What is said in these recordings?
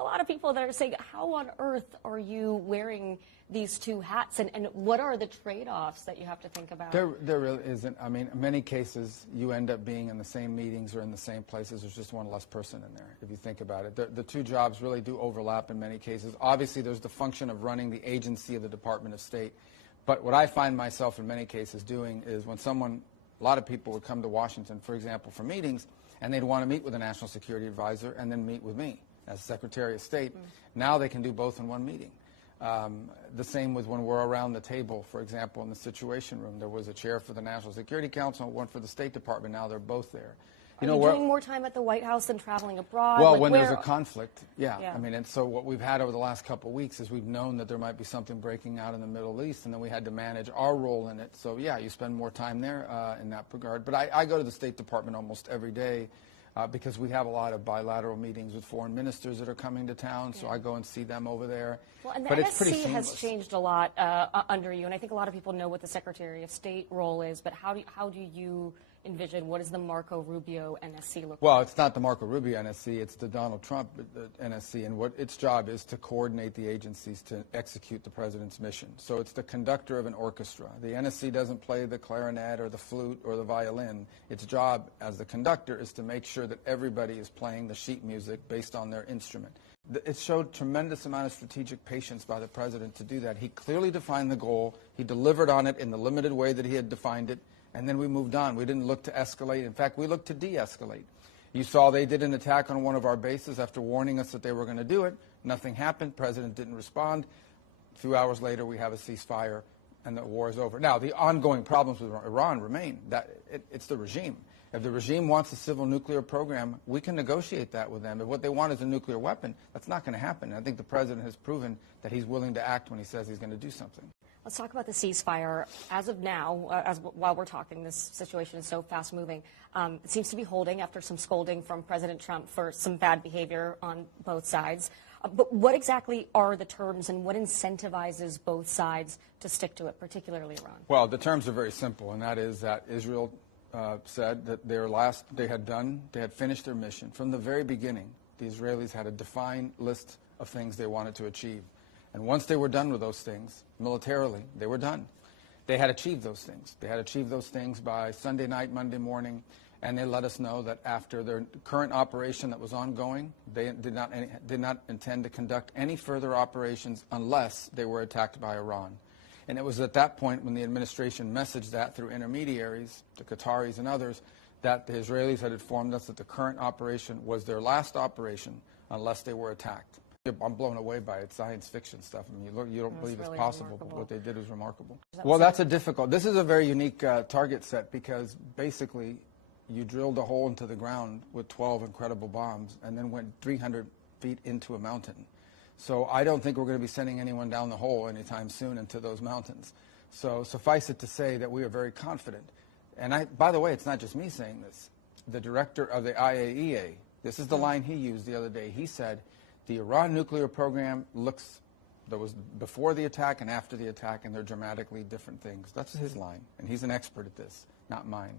a lot of people that are saying, how on earth are you wearing these two hats, and what are the trade-offs that you have to think about? There really isn't. I mean, in many cases, you end up being in the same meetings or in the same places. There's just one less person in there, if you think about it. The two jobs really do overlap in many cases. Obviously, there's the function of running the agency of the Department of State. But what I find myself in many cases doing is when a lot of people would come to Washington, for example, for meetings, and they'd want to meet with a national security advisor and then meet with me as Secretary of State. Now they can do both in one meeting. The same with when we're around the table, for example, in the Situation Room. There was a chair for the National Security Council and one for the State Department. Now they're both there. Are you doing more time at the White House than traveling abroad? Well, when there's a conflict, yeah. I mean, and so what we've had over the last couple of weeks is we've known that there might be something breaking out in the Middle East, and then we had to manage our role in it. So, yeah, you spend more time there in that regard. But I go to the State Department almost every day because we have a lot of bilateral meetings with foreign ministers that are coming to town, so I go and see them over there. Well, and the NSC has changed a lot under you, and I think a lot of people know what the Secretary of State role is, but how do you envision what does the Marco Rubio NSC look like? Well, it's not the Marco Rubio NSC, it's the Donald Trump NSC, and what its job is to coordinate the agencies to execute the president's mission. So it's the conductor of an orchestra. The NSC doesn't play the clarinet or the flute or the violin. Its job as the conductor is to make sure that everybody is playing the sheet music based on their instrument. It showed tremendous amount of strategic patience by the president to do that. He clearly defined the goal. He delivered on it in the limited way that he had defined it. And then we moved on. We didn't look to escalate. In fact, we looked to de-escalate. You saw they did an attack on one of our bases after warning us that they were going to do it. Nothing happened. President didn't respond. A few hours later, we have a ceasefire, and the war is over. Now, the ongoing problems with Iran remain. It's the regime. If the regime wants a civil nuclear program, we can negotiate that with them. If what they want is a nuclear weapon, that's not going to happen. And I think the president has proven that he's willing to act when he says he's going to do something. Let's talk about the ceasefire. As of now, while we're talking, this situation is so fast-moving. It seems to be holding after some scolding from President Trump for some bad behavior on both sides. But what exactly are the terms, and what incentivizes both sides to stick to it, particularly Iran? Well, the terms are very simple, and that is that Israel said that they had finished their mission. From the very beginning, the Israelis had a defined list of things they wanted to achieve. And once they were done with those things, militarily, they were done. They had achieved those things. They had achieved those things by Sunday night, Monday morning, and they let us know that after their current operation that was ongoing, they did not intend to conduct any further operations unless they were attacked by Iran. And it was at that point when the administration messaged that through intermediaries, the Qataris and others, that the Israelis had informed us that the current operation was their last operation unless they were attacked. I'm blown away by it, science fiction stuff. I mean, you don't believe it's possible, but what they did was remarkable. Well, this is a very unique target set because basically you drilled a hole into the ground with 12 incredible bombs and then went 300 feet into a mountain. So I don't think we're going to be sending anyone down the hole anytime soon into those mountains. So suffice it to say that we are very confident. And by the way, it's not just me saying this. The director of the IAEA, this is the line he used the other day. He said, the Iran nuclear program there was before the attack and after the attack, and they're dramatically different things. That's his line, and he's an expert at this, not mine.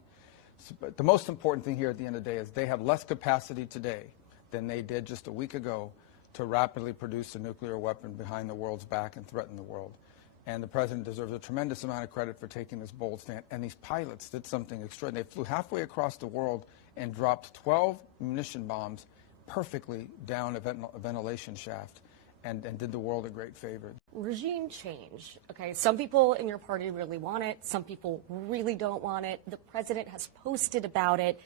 So, but the most important thing here at the end of the day is they have less capacity today than they did just a week ago to rapidly produce a nuclear weapon behind the world's back and threaten the world. And the president deserves a tremendous amount of credit for taking this bold stand. And these pilots did something extraordinary. They flew halfway across the world and dropped 12 munition bombs perfectly down a ventilation shaft and did the world a great favor. Regime change. Okay, some people in your party really want it. Some people really don't want it. The president has posted about it,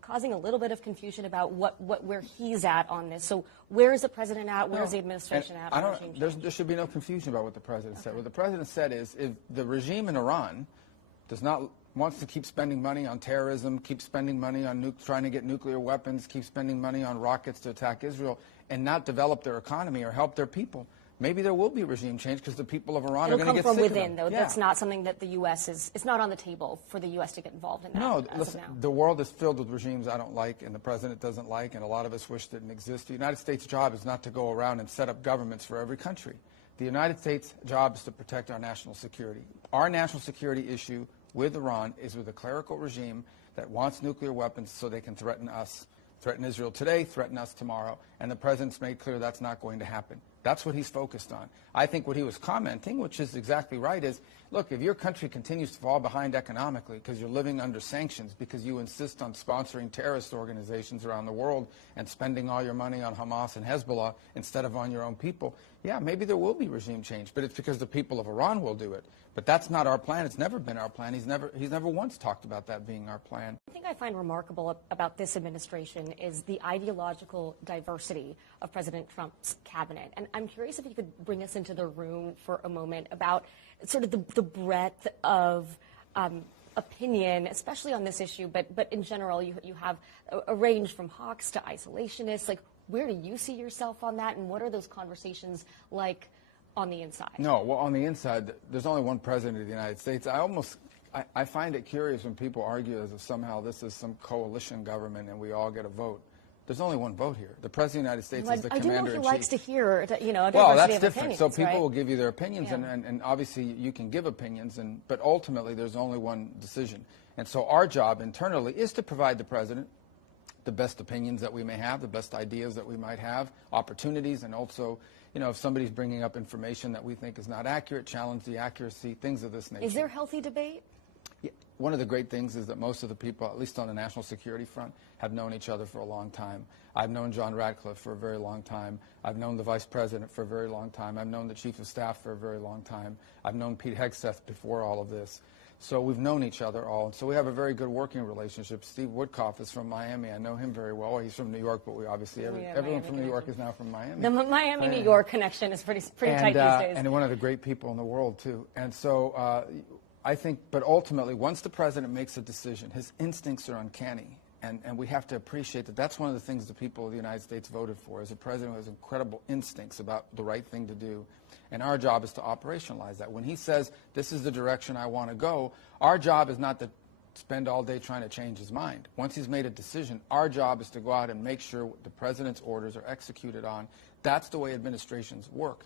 causing a little bit of confusion about where he's at on this. So where is the president at? Where is the administration at on regime change? There should be no confusion about what the president said. What the president said is if the regime in Iran wants to keep spending money on terrorism, keep spending money on trying to get nuclear weapons, keep spending money on rockets to attack Israel, and not develop their economy or help their people, maybe there will be regime change because the people of Iran are going to get sick of them. It'll come from within, though. Yeah. That's not something that the U.S. it's not on the table for the U.S. to get involved in that. No, listen, the world is filled with regimes I don't like and the president doesn't like, and a lot of us wish didn't exist. The United States' job is not to go around and set up governments for every country. The United States' job is to protect our national security. Our national security issue with Iran is with a clerical regime that wants nuclear weapons so they can threaten us. Threaten Israel today, threaten us tomorrow. And the president's made clear that's not going to happen. That's what he's focused on. I think what he was commenting, which is exactly right, is, look, if your country continues to fall behind economically because you're living under sanctions, because you insist on sponsoring terrorist organizations around the world and spending all your money on Hamas and Hezbollah instead of on your own people, yeah, maybe there will be regime change, but it's because the people of Iran will do it. But that's not our plan. It's never been our plan. He's never once talked about that being our plan. The thing I find remarkable about this administration is the ideological diversity of President Trump's cabinet. And I'm curious if you could bring us into the room for a moment about sort of the breadth of opinion, especially on this issue, but in general, you have a range from hawks to isolationists. Like, where do you see yourself on that, and what are those conversations like on the inside? No, well, on the inside, there's only one president of the United States. I find it curious when people argue as if somehow this is some coalition government and we all get a vote. There's only one vote here. The President of the United States is the commander-in-chief. I do know he likes to hear, a diversity well, that's of different. opinions, So people right? will give you their opinions, Yeah. and obviously you can give opinions, but ultimately there's only one decision. And so our job internally is to provide the president the best opinions that we may have, the best ideas that we might have, opportunities, and also, if somebody's bringing up information that we think is not accurate, challenge the accuracy, things of this nature. Is there healthy debate? Yeah. One of the great things is that most of the people, at least on the national security front, have known each other for a long time. I've known John Radcliffe for a very long time. I've known the vice president for a very long time. I've known the chief of staff for a very long time. I've known Pete Hegseth before all of this. So we've known each other all. And so we have a very good working relationship. Steve Woodcock is from Miami. I know him very well. He's from New York, but we obviously, everyone from New York is now from Miami. The Miami-New York connection is pretty tight these days. And one of the great people in the world, too. And so I think, but ultimately, once the president makes a decision, his instincts are uncanny. And we have to appreciate that that's one of the things the people of the United States voted for, is a president who has incredible instincts about the right thing to do. And our job is to operationalize that. When he says, this is the direction I want to go, our job is not to spend all day trying to change his mind. Once he's made a decision, our job is to go out and make sure the president's orders are executed on. That's the way administrations work.